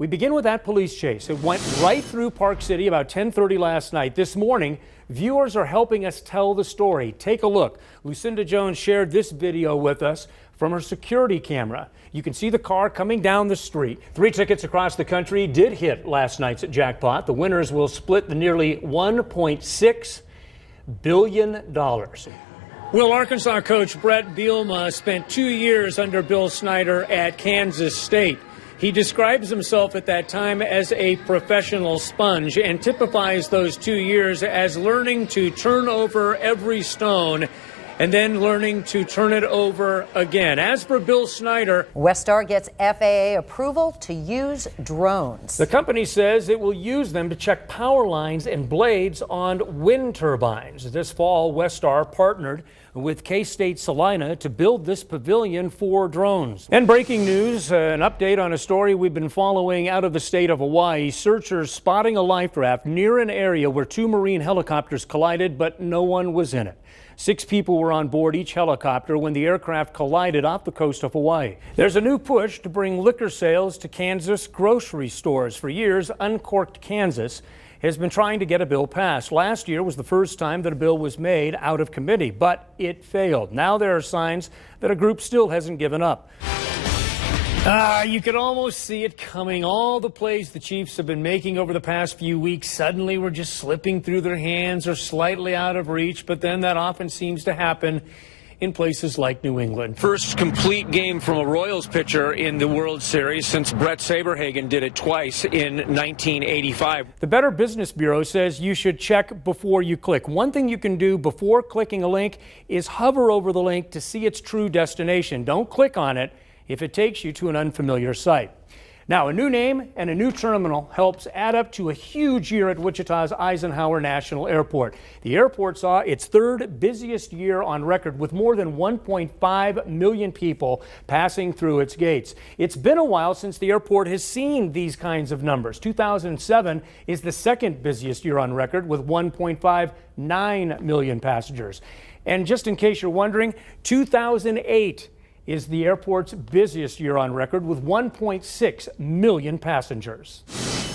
We begin with that police chase. It went right through Park City about 10:30 last night. This morning, viewers are helping us tell the story. Take a look. Lucinda Jones shared this video with us from her security camera. You can see the car coming down the street. 3 tickets across the country did hit last night's jackpot. The winners will split the nearly $1.6 billion. Will Arkansas coach Brett Bielema spent 2 years under Bill Snyder at Kansas State. He describes himself at that time as a professional sponge and typifies those 2 years as learning to turn over every stone and then learning to turn it over again. As for Bill Snyder, Westar gets FAA approval to use drones. The company says it will use them to check power lines and blades on wind turbines. This fall, Westar partnered with K-State Salina to build this pavilion for drones. And breaking news, an update on a story we've been following out of the state of Hawaii. Searchers spotting a life raft near an area where 2 Marine helicopters collided, but no one was in it. 6 people were on board each helicopter when the aircraft collided off the coast of Hawaii. There's a new push to bring liquor sales to Kansas grocery stores. For years, Uncorked Kansas has been trying to get a bill passed. Last year was the first time that a bill was made out of committee, but it failed. Now there are signs that a group still hasn't given up. You could almost see it coming. All the plays the Chiefs have been making over the past few weeks suddenly were just slipping through their hands or slightly out of reach, but then that often seems to happen in places like New England. First complete game from a Royals pitcher in the World Series since Brett Saberhagen did it twice in 1985. The Better Business Bureau says you should check before you click. One thing you can do before clicking a link is hover over the link to see its true destination. Don't click on it if it takes you to an unfamiliar site. Now, a new name and a new terminal helps add up to a huge year at Wichita's Eisenhower National Airport. The airport saw its 3rd busiest year on record with more than 1.5 million people passing through its gates. It's been a while since the airport has seen these kinds of numbers. 2007 is the 2nd busiest year on record with 1.59 million passengers. And just in case you're wondering, 2008 is the airport's busiest year on record with 1.6 million passengers.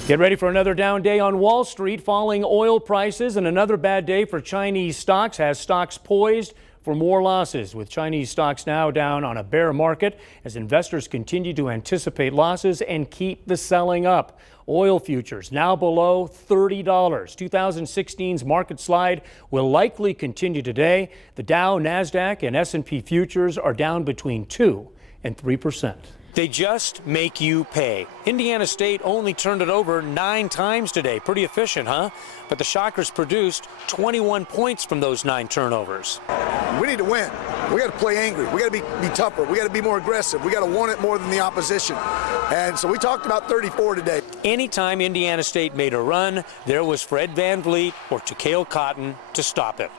Get ready for another down day on Wall Street. Falling oil prices and another bad day for Chinese stocks has stocks poised for more losses, with Chinese stocks now down on a bear market as investors continue to anticipate losses and keep the selling up. Oil futures now below $30. 2016's market slide will likely continue today. The Dow, Nasdaq, and S&P futures are down between 2 and 3%. They just make you pay. Indiana State only turned it over 9 times today. Pretty efficient, huh? But the Shockers produced 21 points from those 9 turnovers. We need to win. We got to play angry. We got to be tougher. We got to be more aggressive. We got to want it more than the opposition. And so we talked about 34 today. Anytime Indiana State made a run, there was Fred VanVleet or Takale Cotton to stop it.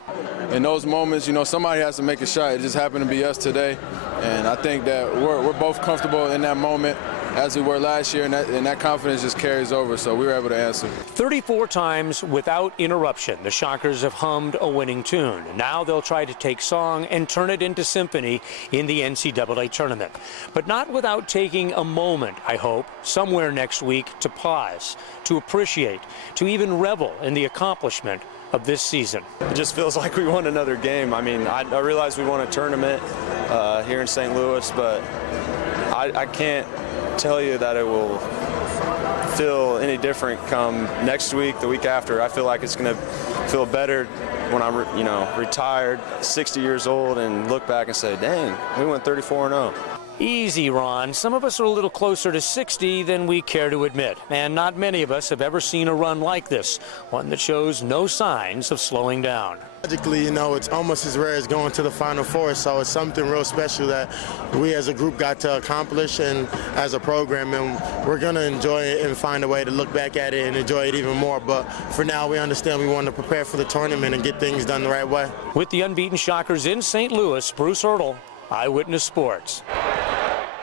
In those moments, somebody has to make a shot. It just happened to be us today. And I think that we're both comfortable in that moment as we were last year, and that confidence just carries over, so we were able to answer. 34 times without interruption, the Shockers have hummed a winning tune. Now they'll try to take song and turn it into symphony in the NCAA tournament. But not without taking a moment, I hope, somewhere next week to pause, to appreciate, to even revel in the accomplishment of this season. It just feels like we won another game. I mean, I realize we won a tournament here in St. Louis, but I can't tell you that it will feel any different come next week, the week after. I feel like it's going to feel better when I'm, retired, 60 years old, and look back and say, dang, we went 34-0. Easy, Ron. Some of us are a little closer to 60 than we care to admit. And not many of us have ever seen a run like this, one that shows no signs of slowing down. Logically, it's almost as rare as going to the Final Four, so it's something real special that we as a group got to accomplish and as a program, and we're going to enjoy it and find a way to look back at it and enjoy it even more. But for now, we understand we want to prepare for the tournament and get things done the right way. With the unbeaten Shockers in St. Louis, Bruce Haertl, Eyewitness Sports.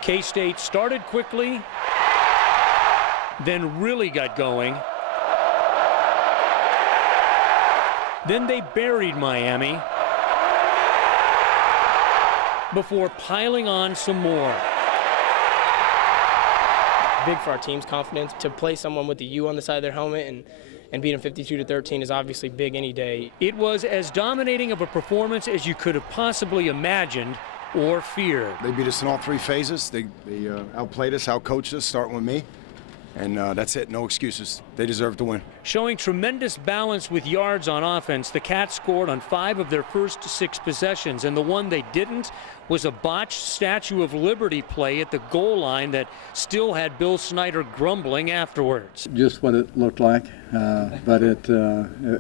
K-State started quickly, then really got going. Then they buried Miami before piling on some more. Big for our team's confidence. To play someone with the U on the side of their helmet and beat them 52-13 is obviously big any day. It was as dominating of a performance as you could have possibly imagined or feared. They beat us in all three phases. They outplayed us, outcoached us, starting with me. And that's it, no excuses. They deserve to win. Showing tremendous balance with yards on offense, the Cats scored on 5 of their first 6 possessions, and the one they didn't was a botched Statue of Liberty play at the goal line that still had Bill Snyder grumbling afterwards. Just what it looked like, but it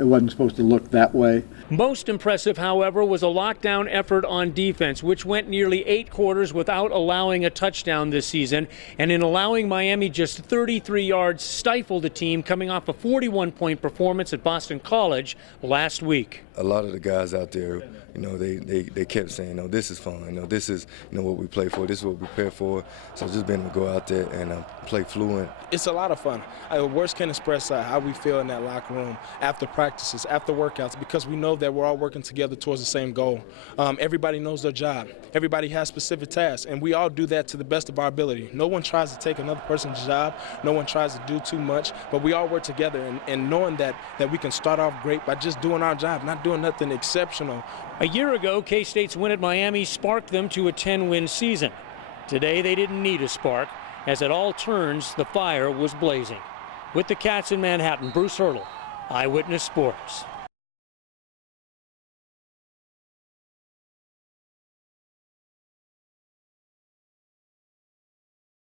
wasn't supposed to look that way. Most impressive, however, was a lockdown effort on defense, which went nearly 8 quarters without allowing a touchdown this season, and in allowing Miami just 33 yards, stifled a team coming off a 41-point performance at Boston College last week. A lot of the guys out there, they kept saying, this is fun. This is, what we play for. This is what we prepare for. So just being able to go out there and play fluent. It's a lot of fun. Words can't express how we feel in that locker room after practices, after workouts, because we know that we're all working together towards the same goal. Everybody knows their job. Everybody has specific tasks, and we all do that to the best of our ability. No one tries to take another person's job. No one tries to do too much, but we all work together, and knowing that we can start off great by just doing our job, not doing nothing exceptional. A year ago, K-State's win at Miami sparked them to a 10-win season. Today, they didn't need a spark, as at all turns, the fire was blazing. With the Cats in Manhattan, Bruce Haertl, Eyewitness Sports.